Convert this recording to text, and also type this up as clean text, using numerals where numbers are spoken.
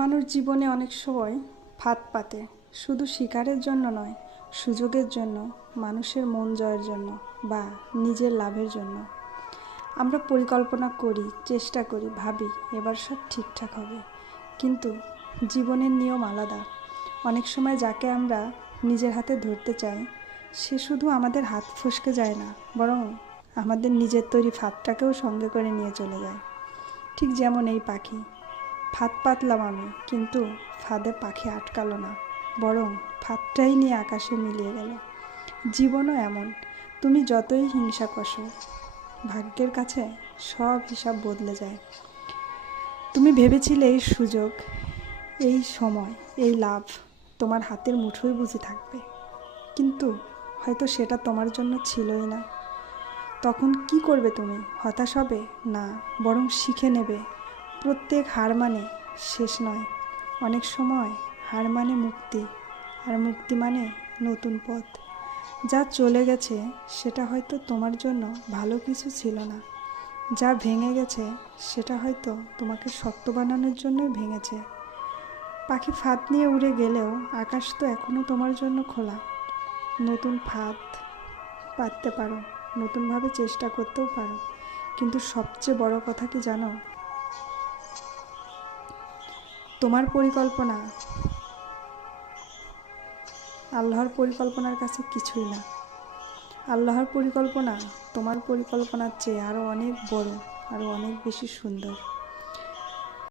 মানুষ জীবনে অনেক সময় ফাঁদ পাতে, শুধু শিকারের জন্য নয়, সুযোগের জন্য, মানুষের মন জয়ের জন্য বা নিজের লাভের জন্য। আমরা পরিকল্পনা করি, চেষ্টা করি, ভাবি এবার সব ঠিকঠাক হবে, কিন্তু জীবনের নিয়ম আলাদা। অনেক সময় যাকে আমরা নিজের হাতে ধরতে চাই সে শুধু আমাদের হাত ফসকে যায় না, বরং আমাদের নিজের তৈরি ফাঁদটাকেও সঙ্গে করে নিয়ে চলে যায়। ঠিক যেমন এই পাখি, ফাঁদ পাতলাম আমি, কিন্তু ফাঁদে পাখি আটকালো না, বরং ফাঁদটাই নিয়ে আকাশে মিলিয়ে গেল। জীবনও এমন, তুমি যতই হিংসা কষো, ভাগ্যের কাছে সব হিসাব বদলে যায়। তুমি ভেবেছিলে এই সুযোগ, এই সময়, এই লাভ তোমার হাতের মুঠোয় বুঝি থাকবে, কিন্তু হয়তো সেটা তোমার জন্য ছিলই না। তখন কি করবে তুমি? হতাশ হবে না, বরং শিখে নেবে প্রত্যেক হার মানে শেষ নয়। অনেক সময় হার মানে মুক্তি, আর মুক্তি মানে নতুন পথ। যা চলে গেছে সেটা হয়তো তোমার জন্য ভালো কিছু ছিল না, যা ভেঙে গেছে সেটা হয়তো তোমাকে শক্ত বানানোর জন্যই ভেঙেছে। পাখি ফাঁদ নিয়ে উড়ে গেলেও আকাশ তো এখনও তোমার জন্য খোলা। নতুন ফাঁদ পাততে পারো, নতুনভাবে চেষ্টা করতেও পারো, কিন্তু সবচেয়ে বড় কথা কি জানো? তোমার পরিকল্পনা আল্লাহর পরিকল্পনার কাছে কিছুই না। আল্লাহর পরিকল্পনা তোমার পরিকল্পনার চেয়ে আরও অনেক বড়, আরও অনেক বেশি সুন্দর।